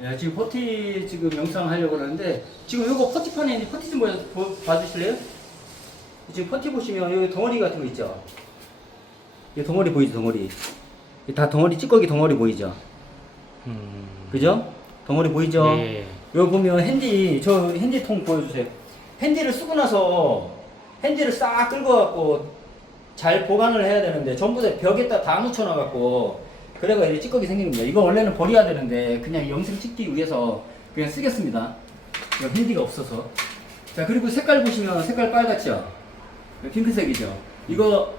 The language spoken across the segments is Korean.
예, 지금 퍼티 지금 영상 하려고 그러는데 지금 요거 퍼티판에 있는 퍼티 좀 봐주실래요? 지금 퍼티 보시면 여기 덩어리 같은 거 있죠? 이 덩어리 보이죠? 덩어리. 다 덩어리 찌꺼기 덩어리 보이죠? 그죠? 덩어리 보이죠? 예. 여기 보면 핸디 저 핸디통 보여주세요. 핸디를 쓰고 나서 핸디를 싹 끌고 갖고 잘 보관을 해야 되는데 전부 다 벽에다 다 묻혀놔 갖고 그래가 이렇게 찌꺼기 생기는 거예요. 이거 원래는 버려야 되는데 그냥 영상 찍기 위해서 그냥 쓰겠습니다. 여기 핸디가 없어서. 자, 그리고 색깔 보시면 색깔 빨갛죠? 핑크색이죠? 이거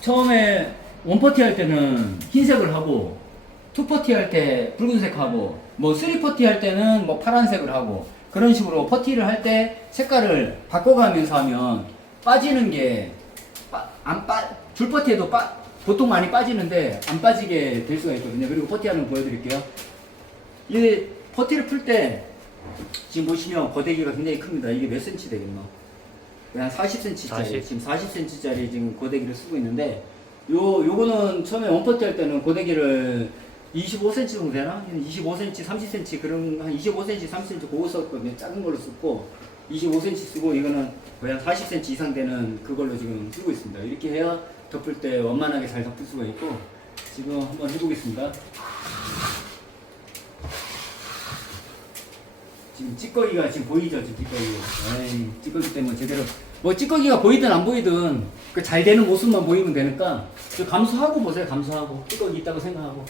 처음에 원퍼티 할 때는 흰색을 하고 투퍼티 할 때 붉은색 하고 뭐 쓰리퍼티 할 때는 뭐 파란색을 하고 그런 식으로 퍼티를 할 때 색깔을 바꿔가면서 하면 빠지는 게 줄퍼티에도 보통 많이 빠지는데 안 빠지게 될 수가 있거든요. 그리고 퍼티하는 거 보여드릴게요. 이 퍼티를 풀 때 지금 보시면 고데기가 굉장히 큽니다. 이게 몇 cm 되겠나? 한 40cm짜리 지금 40cm짜리 지금 고데기를 쓰고 있는데 요거는 처음에 원퍼티 할 때는 고데기를 25cm 정도 되나? 25cm, 30cm 그런 한 25cm, 30cm 그거 썼거든요. 작은 걸로 썼고 25cm 쓰고 이거는 거의 한 40cm 이상 되는 그걸로 지금 쓰고 있습니다. 이렇게 해야 덮을 때 원만하게 잘 덮을 수가 있고 지금 한번 해보겠습니다. 지금 찌꺼기가 지금 보이죠? 지금 찌꺼기. 에이, 찌꺼기 때문에 제대로 뭐 찌꺼기가 보이든 안 보이든 그 잘 되는 모습만 보이면 되니까 감수하고 보세요. 감수하고 찌꺼기 있다고 생각하고.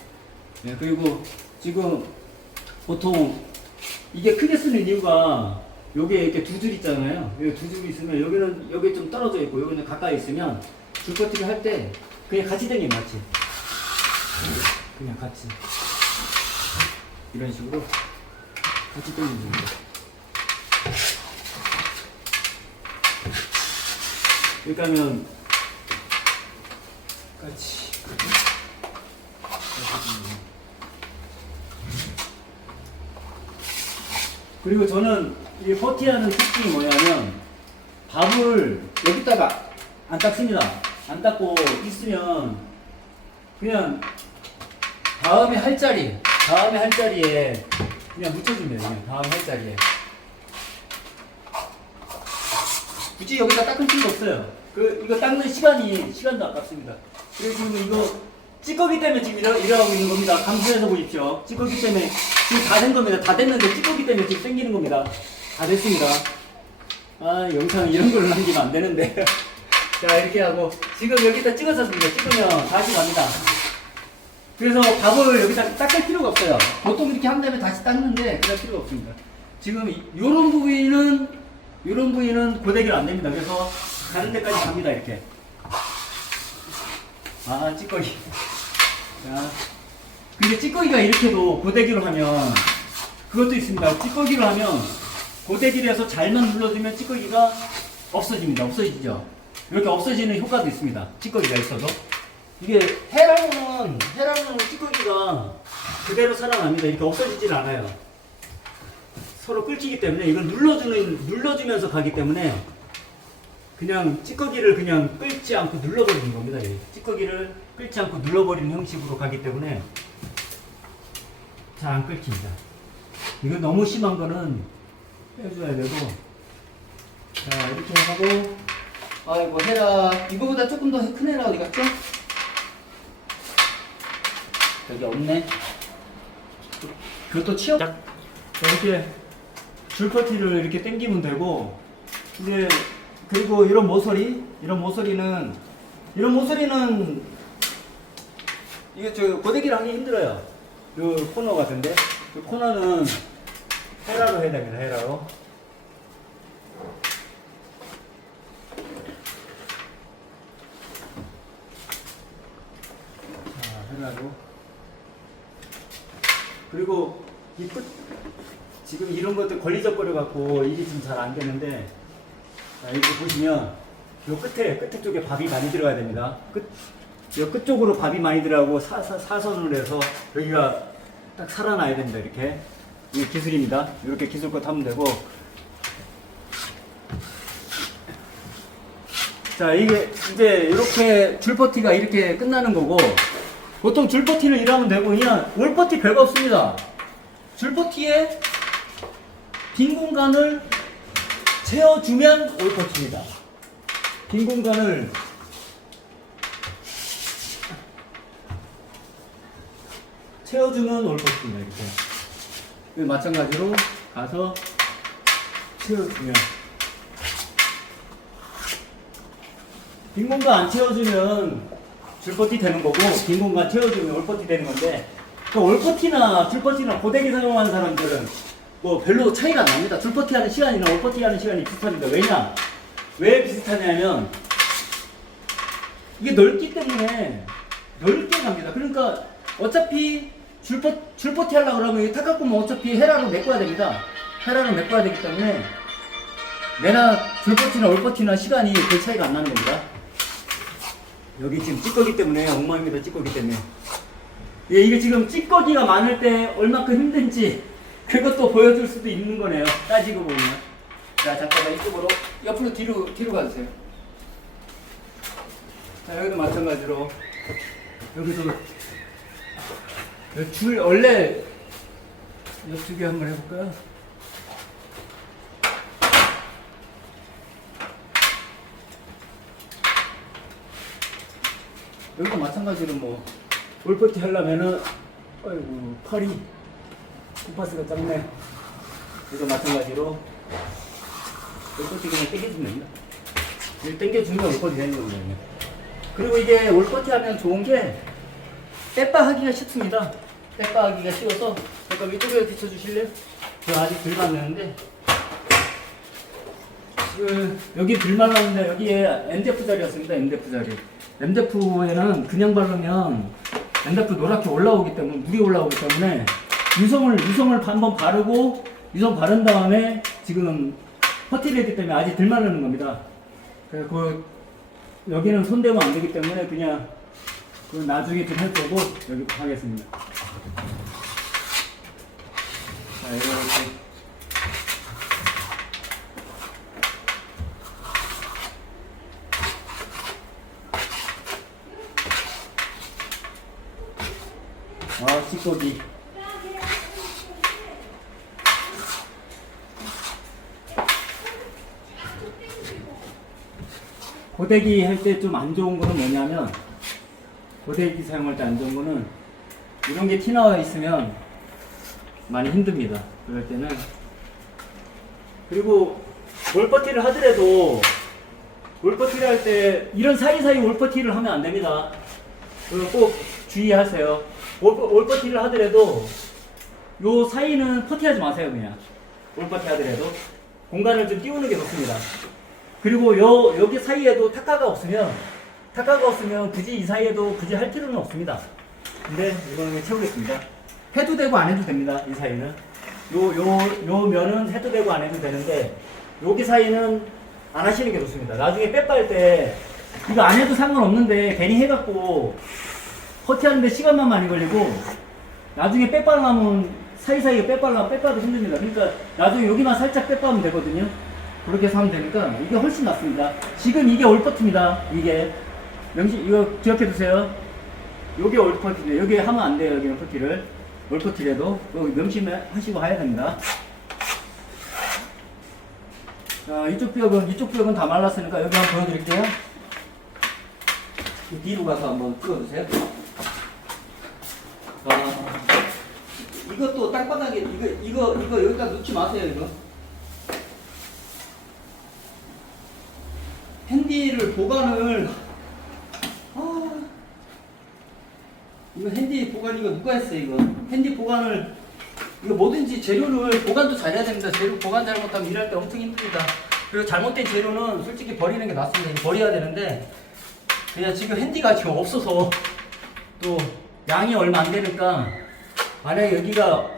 네, 그리고 지금 보통 이게 크게 쓰는 이유가 요게 이렇게 두 줄 있잖아요. 여기 두 줄이 있으면 여기는 여기 좀 떨어져 있고 여기는 가까이 있으면 줄퍼티를 할 때 그냥 같이 당기면 같이 그냥 같이 이런 식으로 같이 당기면 됩니다. 이렇게 하면 같이 그리고 저는 이 퍼티하는 특징이 뭐냐면 밥을 여기다가 안 닦습니다. 안 닦고 있으면 그냥 다음에 할 자리에 그냥 묻혀주면 돼요. 다음 할 자리에 굳이 여기다 닦을 필요 없어요. 이거 닦는 시간도 아깝습니다. 그래서 지금 이거 찌꺼기 때문에 지금 일어나고 있는 겁니다. 감수해서 보십시오. 찌꺼기 때문에 지금 다 된 겁니다. 다 됐는데 찌꺼기 때문에 지금 생기는 겁니다. 다 됐습니다. 아, 영상 이런 걸로 남기면 안 되는데. 자, 이렇게 하고 지금 여기다 찍었었습니다. 찍으면 다시 갑니다. 그래서 밥을 여기다 닦을 필요가 없어요. 보통 이렇게 한 다음에 다시 닦는데 그럴 필요가 없습니다. 지금 요런 부위는 고데기로 안 됩니다. 그래서 가는 데까지 갑니다. 이렇게. 아, 찌꺼기. 자, 근데 찌꺼기가 이렇게도 고데기로 하면 그것도 있습니다. 찌꺼기로 하면 고데기로 해서 잘만 눌러주면 찌꺼기가 없어집니다. 없어지죠. 이렇게 없어지는 효과도 있습니다. 찌꺼기가 있어도. 이게 헤라로는 찌꺼기가 그대로 살아납니다. 이렇게 없어지질 않아요. 서로 끓이기 때문에 이걸 눌러주면서 가기 때문에 그냥 찌꺼기를 그냥 끓지 않고 눌러버리는 겁니다. 찌꺼기를 끓지 않고 눌러버리는 형식으로 가기 때문에 잘 안 끓입니다. 이거 너무 심한 거는 빼줘야 되고. 자, 이렇게 하고, 아이고, 헤라, 이거보다 조금 더 큰 헤라 어디 갔죠? 여기 없네. 그것도 치워? 이렇게 줄퍼티를 이렇게 당기면 되고, 이제 그리고 이런 모서리는 이게 저 고데기를 하기 힘들어요. 요 코너 같은데 이 코너는 헤라로 해야 됩니다. 헤라로. 자, 헤라로. 그리고 이 끝 지금 이런 것들 걸리적거려 갖고 이게 좀 잘 안 되는데. 자, 이렇게 보시면 요 끝에 쪽에 밥이 많이 들어가야 됩니다. 요 끝쪽으로 밥이 많이 들어가고 사선으로 해서 여기가 딱 살아나야 됩니다. 이렇게. 이게 기술입니다. 이렇게 기술껏 하면 되고. 자, 이게 이제 이렇게 줄퍼티가 이렇게 끝나는 거고, 보통 줄버티는 이러면 되고 그냥 올버티 별거 없습니다. 줄버티에 빈 공간을 채워주면 올버티입니다. 빈 공간을 채워주면 올버티입니다. 이렇게 마찬가지로 가서 채워주면, 빈 공간 안 채워주면 줄버티 되는 거고 빈 공간 채워주면 올버티 되는 건데, 그 올버티나 줄버티나 고데기 사용하는 사람들은 뭐 별로 차이가 안 납니다. 줄버티 하는 시간이나 올버티 하는 시간이 비슷합니다. 왜냐? 왜 비슷하냐면 이게 넓기 때문에 넓게 갑니다. 그러니까 어차피 줄버티 하려고 그러면 탁 깎으면 어차피 헤라로 메꿔야 됩니다. 헤라로 메꿔야 되기 때문에 내나 줄버티나 올버티나 시간이 별 차이가 안 나는 겁니다. 여기 지금 찌꺼기 때문에 엉망입니다. 찌꺼기 때문에. 예, 이게 지금 찌꺼기가 많을 때 얼마큼 힘든지 그것도 보여줄 수도 있는 거네요. 따지고 보면. 자, 잠깐만 이쪽으로 옆으로 뒤로 가주세요. 자, 여기도 마찬가지로 여기도 줄 원래 옆쪽에 한번 해볼까요? 여기도 마찬가지로 뭐 올버티 하려면은 아이고 팔이 콤파스가 작네. 여기도 마찬가지로 올버티 그냥 당겨주면 됩니다. 이렇게 당겨주면 올버티 되는 거거든요. 그리고 이게 올버티 하면 좋은 게 빼빠 하기가 쉽습니다. 빼빠 하기가 쉬워서 잠깐 이쪽에 비춰주실래요? 저 아직 덜 봤는데 지금 여기 덜 말랐는데 여기에 MDF 자리였습니다. MDF 자리. MDF에는 그냥 바르면 MDF 노랗게 올라오기 때문에 물이 올라오기 때문에 유성을 한번 바르고 유성 바른 다음에 지금 퍼티를 했기 때문에 아직 덜 마르는 겁니다. 그래서 여기는 손대면 안 되기 때문에 그냥 나중에 좀 할 거고 여기 하겠습니다. 자, 이렇게. 찌꺼기. 고데기 할 때 좀 안 좋은 거는 뭐냐면, 고데기 사용할 때 안 좋은 거는 이런 게 튀나와 있으면 많이 힘듭니다. 그럴 때는. 그리고 올버티를 하더라도 올버티를 할 때 이런 사이사이 올버티를 하면 안 됩니다. 그거 꼭 주의하세요. 올버티를 하더라도 요 사이는 퍼티하지 마세요. 그냥 올버티 하더라도 공간을 좀 띄우는 게 좋습니다. 그리고 여기 사이에도 탁가가 없으면 굳이 이 사이에도 굳이 할 필요는 없습니다. 근데 이거는 채우겠습니다. 해도 되고 안 해도 됩니다. 이 사이는 요 면은 해도 되고 안 해도 되는데 여기 사이는 안 하시는 게 좋습니다. 나중에 빼빠할 때 이거 안 해도 상관없는데 괜히 해갖고 퍼티하는데 시간만 많이 걸리고 나중에 빼빠하면 사이사이에 빼빠하면 빼빠도 힘듭니다. 그러니까 나중에 여기만 살짝 빼빠하면 되거든요. 그렇게 해서 하면 되니까 이게 훨씬 낫습니다. 지금 이게 올퍼트입니다. 이게 이거 기억해 두세요. 요게 올퍼트인데 여기 하면 안 돼요. 여기는 퍼티를 올퍼트라도 명심하시고 해야 됩니다. 자, 이쪽 벽은 다 말랐으니까 여기 한번 보여드릴게요. 뒤로 가서 한번 찍어주세요. 이것도 땅바닥에 이거 여기다 놓지 마세요. 이거 핸디를 보관을 이거 핸디 보관 이거 누가 했어요? 이거 핸디 보관을 이거 뭐든지 재료를 보관도 잘해야 됩니다. 재료 보관 잘못하면 일할 때 엄청 힘듭니다. 그리고 잘못된 재료는 솔직히 버리는 게 낫습니다. 이거 버려야 되는데 그냥 지금 핸디가 지금 없어서 또 양이 얼마 안 되니까 만약에 여기가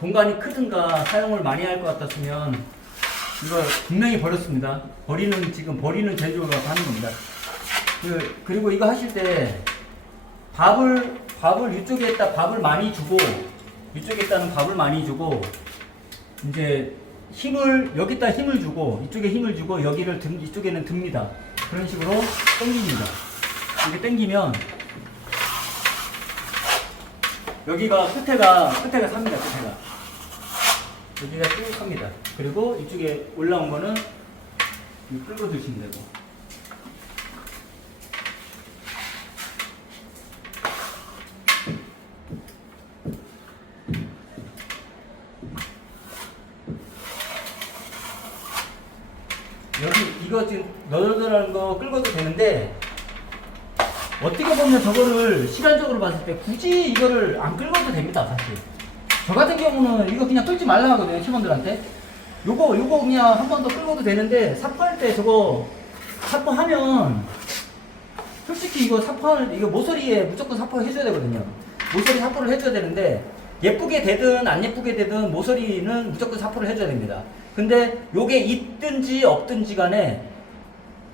공간이 크든가 사용을 많이 할 것 같았으면 이거 분명히 버렸습니다. 버리는 재료로 하는 겁니다. 그리고 이거 하실 때 밥을 이쪽에다 밥을 많이 주고 이쪽에다는 밥을 많이 주고 이제 여기다 힘을 주고 이쪽에 힘을 주고 이쪽에는 듭니다. 그런 식으로 당깁니다. 이렇게 당기면 여기가 끝에가 삽니다. 여기가 쭉 삽니다. 그리고 이쪽에 올라온 거는 끌고 드시면 되고. 여기 이거 지금 너덜너덜한 거 끌고도 되는데, 어떻게 보면 저거를 시간적으로 봤을 때 굳이 이거를 안 끌고도 됩니다. 사실 저 같은 경우는 이거 그냥 끌지 말라 하거든요, 팀원들한테. 요거 그냥 한 번 더 끌고도 되는데, 사포할 때 저거 사포하면 솔직히 이거 모서리에 무조건 사포 해줘야 되거든요. 모서리 사포를 해줘야 되는데, 예쁘게 되든 안 예쁘게 되든 모서리는 무조건 사포를 해줘야 됩니다. 근데 요게 있든지 없든지 간에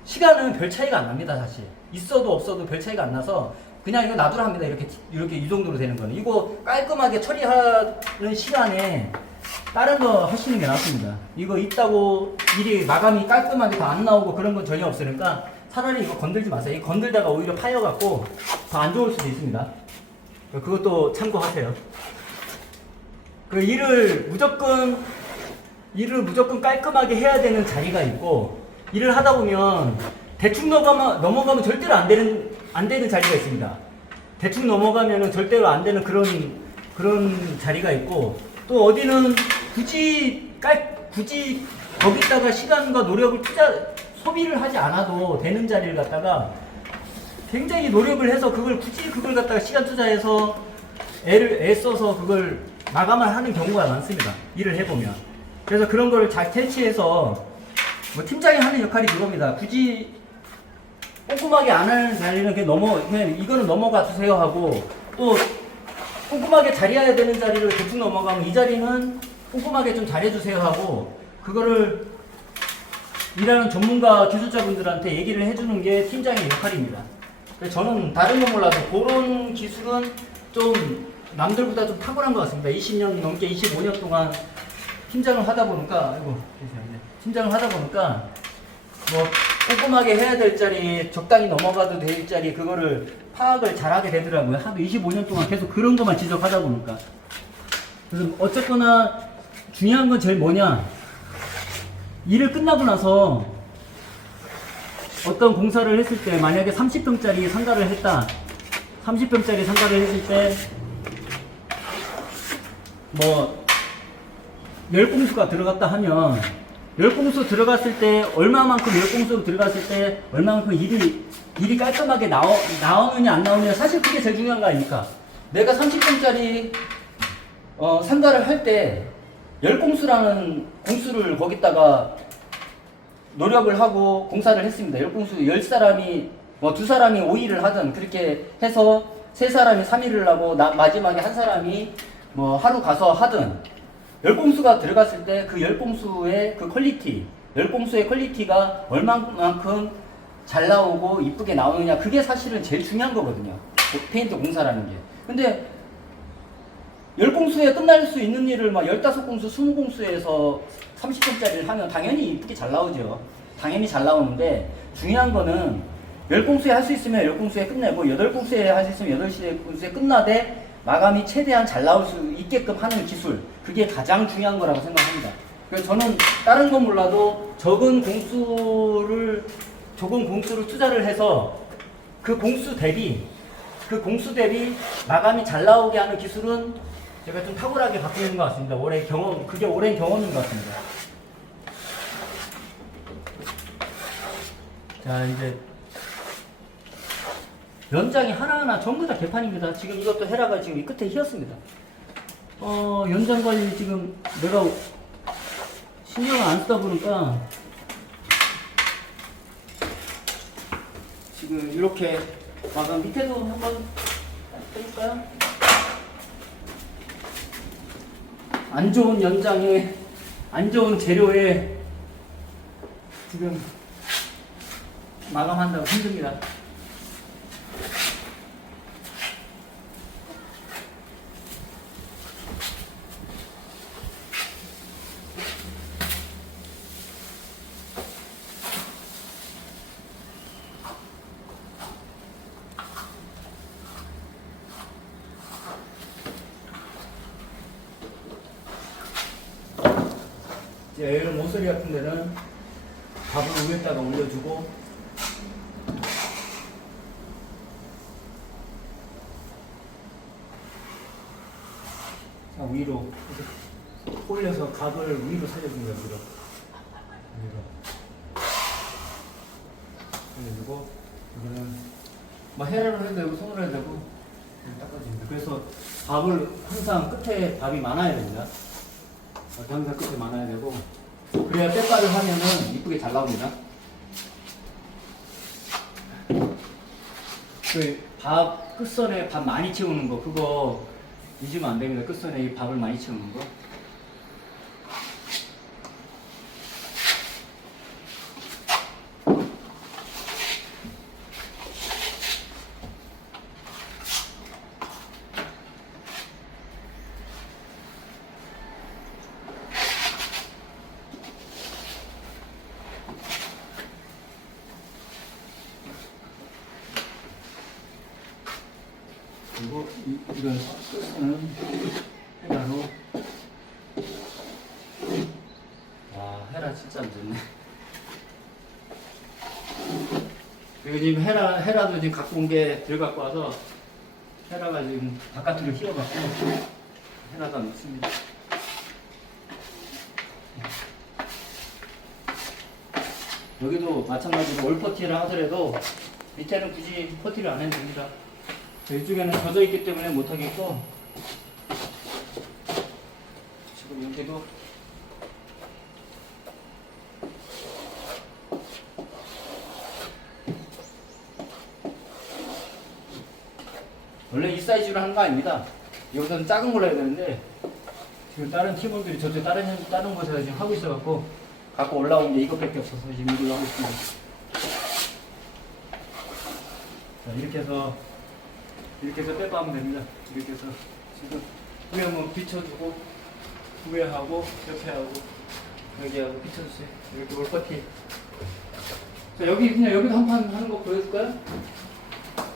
시간은 별 차이가 안 납니다. 사실 있어도 없어도 별 차이가 안 나서 그냥 이거 놔두라 합니다. 이렇게 이 정도로 되는 거는. 이거 깔끔하게 처리하는 시간에 다른 거 하시는 게 낫습니다. 이거 있다고 일이 마감이 깔끔하게 다 안 나오고 그런 건 전혀 없으니까 차라리 이거 건들지 마세요. 이거 건들다가 오히려 파여갖고 더 안 좋을 수도 있습니다. 그것도 참고하세요. 그 일을 무조건 깔끔하게 해야 되는 자리가 있고, 일을 하다 보면 대충 넘어가면 절대로 안 되는 자리가 있습니다. 대충 넘어가면 절대로 안 되는 그런 자리가 있고, 또 어디는 굳이 거기다가 시간과 노력을 소비를 하지 않아도 되는 자리를 갖다가 굉장히 노력을 해서 그걸 갖다가 시간 투자해서 애써서 그걸 마감을 하는 경우가 많습니다. 일을 해보면. 그래서 그런 걸 잘 캐치해서, 뭐 팀장이 하는 역할이 그겁니다. 굳이 꼼꼼하게 안 하는 자리는 그냥 이거는 넘어가 주세요 하고, 또 꼼꼼하게 잘해야 되는 자리를 대충 넘어가면 이 자리는 꼼꼼하게 좀 잘해주세요 하고, 그거를 일하는 전문가 기술자분들한테 얘기를 해주는 게 팀장의 역할입니다. 저는 다른 건 몰라서 그런 기술은 좀 남들보다 좀 탁월한 것 같습니다. 20년 넘게 25년 동안 팀장을 하다 보니까 뭐 꼼꼼하게 해야 될 자리, 적당히 넘어가도 될 자리, 그거를 파악을 잘하게 되더라고요. 한 25년 동안 계속 그런 것만 지적하다 보니까. 그래서 어쨌거나 중요한 건 제일 뭐냐, 일을 끝나고 나서 어떤 공사를 했을 때 만약에 30평짜리 상가를 했다. 30평짜리 상가를 했을 때 뭐 열공수가 들어갔다 하면, 열공수 들어갔을 때 얼마만큼 열공수 들어갔을 때 얼마만큼 일이 깔끔하게 나오느냐 안 나오느냐, 사실 그게 제일 중요한 거 아닙니까? 내가 30평짜리 상가를 할 때 열공수라는 공수를 거기다가 노력을 하고 공사를 했습니다. 열공수 10사람이 뭐 2사람이 5일을 하든 그렇게 해서 3사람이 3일을 하고 마지막에 1사람이 뭐 하루 가서 하든, 열공수가 들어갔을 때 그 열공수의 그 퀄리티, 열공수의 퀄리티가 얼마만큼 잘 나오고 이쁘게 나오느냐, 그게 사실은 제일 중요한 거거든요. 페인트 공사라는 게. 근데 열공수에 끝날 수 있는 일을 막 15공수, 20공수에서 30분짜리를 하면 당연히 이쁘게 잘 나오죠. 당연히 잘 나오는데, 중요한 거는 10공수에 할 수 있으면 10공수에 끝내고 8공수에 할 수 있으면 8공수에 끝나되 마감이 최대한 잘 나올 수 있게끔 하는 기술, 그게 가장 중요한 거라고 생각합니다. 그래서 저는 다른 건 몰라도 적은 공수를 투자를 해서 그 공수 대비 마감이 잘 나오게 하는 기술은 제가 좀 탁월하게 갖고 있는 것 같습니다. 그게 오랜 경험인 것 같습니다. 자, 이제 연장이 하나하나 전부 다 개판입니다. 지금 이것도 헤라가 지금 이 끝에 휘었습니다. 연장 관리 지금 내가 신경을 안 쓰다 보니까 지금 이렇게 마감 밑에도 한번 해볼까요? 안 좋은 연장에, 안 좋은 재료에 지금 마감한다고 힘듭니다. 이제 이런 모서리 같은 데는 밥을 위에다가 올려주고, 자, 위로 올려서 각을 위로 살려줍니다. 위로 올려주고, 이거는 뭐 헤라로 해도 되고 손으로 해도 되고 닦아줍니다. 그래서 밥을 항상 끝에 밥이 많아야 됩니다. 항상 끝에 많아야 되고, 그래야 빼발을 하면은 이쁘게 잘 나옵니다. 그 밥 끝선에 밥 많이 채우는 거, 그거 잊으면 안 됩니다. 끝선에 이 밥을 많이 채우는 거. 그리고 이런 끝은 헤라로. 와, 헤라 진짜 안 좋네. 그리고 지금 헤라도 지금 갖고 온 게 들어갖고 와서 헤라가 지금 바깥으로 휘어갖고 헤라도 안 넣습니다. 여기도 마찬가지로 올퍼티를 하더라도 밑에는 굳이 퍼티를 안 해도 됩니다. 이쪽에는 젖어 있기 때문에 못하겠고, 지금 여기도 원래 이 사이즈로 하는 거 아닙니다. 여기서는 작은 걸로 해야 되는데, 지금 다른 팀원들이 저쪽 다른 곳에서 지금 하고 있어갖고 갖고 올라온 게 이것밖에 없어서 지금 이걸로 하고 있습니다. 자, 이렇게 해서 빼빠하면 됩니다. 이렇게 해서 지금 위에 한번 비춰주고, 위에 하고 옆에 하고 여기 하고 비춰주세요. 이렇게 올퍼티. 자, 여기 그냥 여기도 한 판 하는 거 보여줄까요?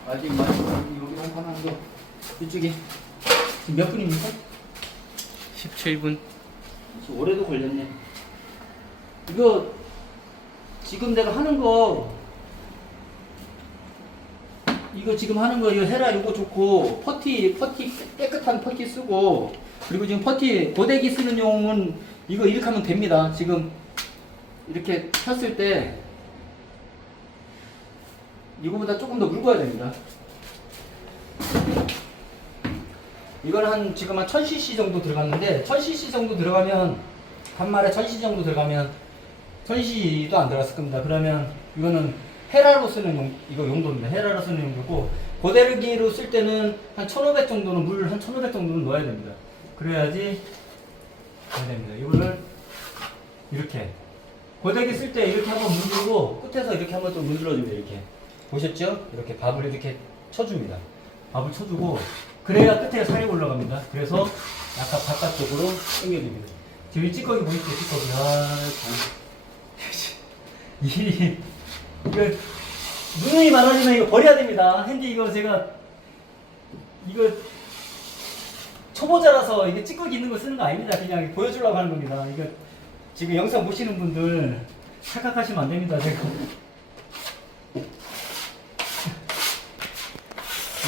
아직 여기도 한 판 하는 거. 이쪽에 지금 몇 분입니까? 17분. 오래도 걸렸네. 이거 지금 내가 하는 거, 이거 지금 하는 거, 이거 헤라 이거 좋고, 퍼티 깨끗한 퍼티 쓰고, 그리고 지금 퍼티 고데기 쓰는 용은 이거 이렇게 하면 됩니다. 지금 이렇게 폈을 때 이거보다 조금 더 묽어야 됩니다. 이거는 지금 한 1000cc 정도 들어갔는데, 1000cc 정도 들어가면, 한 말에 1000cc 정도 들어가면 1000cc도 안 들어갔을 겁니다. 그러면 이거는 헤라로 쓰는 이거 용도입니다. 헤라로 쓰는 용도고, 고데기로 쓸 때는 한 1500 정도는, 물 한 1500 정도는 넣어야 됩니다. 그래야지 잘 됩니다. 이거를 이렇게 고데기 쓸 때 이렇게 한번 문들고, 끝에서 이렇게 한번 또 문들어줍니다. 이렇게 보셨죠? 이렇게 밥을 이렇게 쳐줍니다. 밥을 쳐주고, 그래야 끝에 살이 올라갑니다. 그래서 약간 바깥쪽으로 당겨줍니다. 지금 이 찌꺼기 보이시죠? 찌꺼기. 이거 누누이 말하지만 이거 버려야 됩니다. 핸디 이거 제가 이거 초보자라서 이게 찌꺼기 있는 거 쓰는 거 아닙니다. 그냥 보여주려고 하는 겁니다. 이거 지금 영상 보시는 분들 착각하시면 안 됩니다. 제가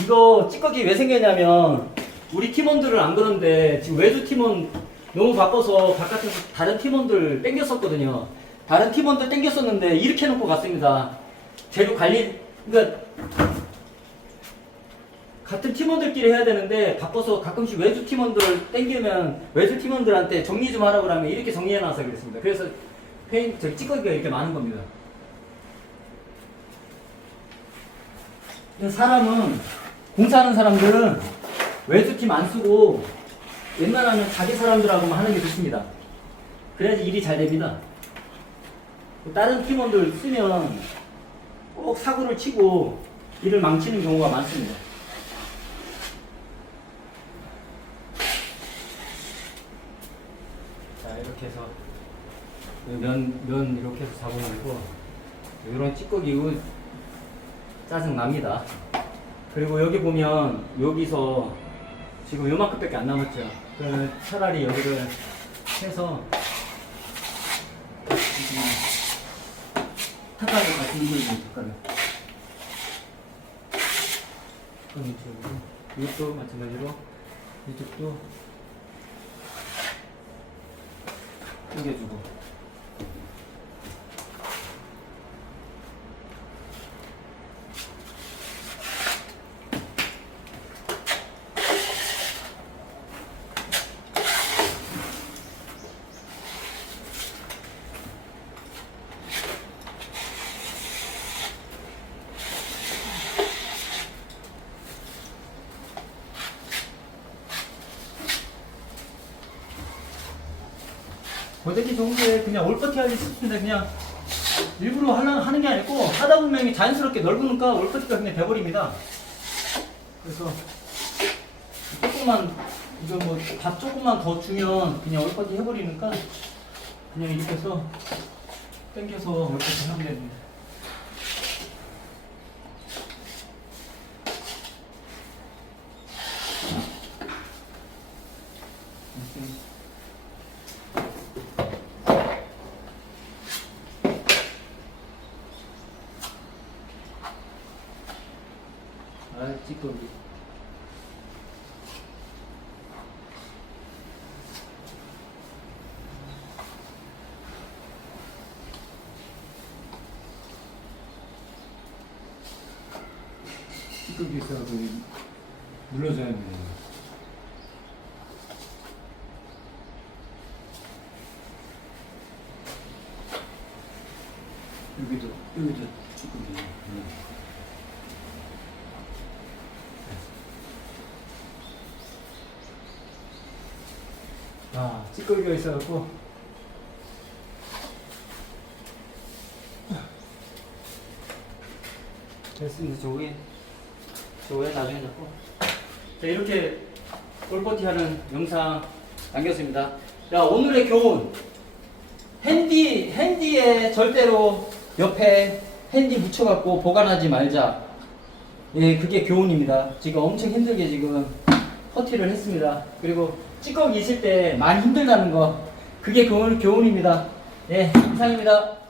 이거 찌꺼기 왜 생겼냐면, 우리 팀원들은 안 그런데 지금 외주 팀원 너무 바빠서 바깥에서 다른 팀원들 땡겼었거든요. 다른 팀원들 땡겼었는데 이렇게 해놓고 갔습니다. 재료 관리, 그러니까 같은 팀원들끼리 해야 되는데 바빠서 가끔씩 외주 팀원들 땡기면 외주 팀원들한테 정리 좀 하라고 하면 이렇게 정리해놔서 그랬습니다. 그래서 찌꺼기가 이렇게 많은 겁니다. 사람은, 공사하는 사람들은 외주팀 안 쓰고 웬만하면 자기 사람들하고만 하는 게 좋습니다. 그래야지 일이 잘 됩니다. 다른 팀원들 쓰면 꼭 사고를 치고 일을 망치는 경우가 많습니다. 자, 이렇게 해서 면 이렇게 해서 잡아내고, 이런 찌꺼기 이거 짜증 납니다. 그리고 여기 보면 여기서 지금 요만큼밖에 안 남았죠. 그러면 차라리 여기를 해서 탁하게 같이 힘들고 탁하게. 이것도 마찬가지로 이쪽도 당겨주고. 고데기 좋은 게 그냥 올퍼티 하기 쉽습니다. 그냥 일부러 하는 게 아니고 하다 보면 이게 자연스럽게 넓으니까 올퍼티가 그냥 돼버립니다. 그래서 조금만 이거 뭐 밥 조금만 더 주면 그냥 올퍼티 해버리니까 그냥 이렇게 해서 당겨서 올퍼티 하면 됩니다. 아, 찌꺼기. 찌꺼기 있어가지고 눌러줘야 됩니다. 여기도 찌꺼기. 아, 찌꺼기가 있어갖고 됐습니다. 저거에 나중에 잡고 자, 이렇게 골퍼티 하는 영상 남겼습니다. 자, 오늘의 교훈. 핸디에 절대로 옆에 핸디 묻혀갖고 보관하지 말자. 예, 그게 교훈입니다. 지금 엄청 힘들게 지금 퍼티를 했습니다. 그리고 찌꺼기 있을 때 많이 힘들다는 거, 그게 교훈입니다. 예, 이상입니다.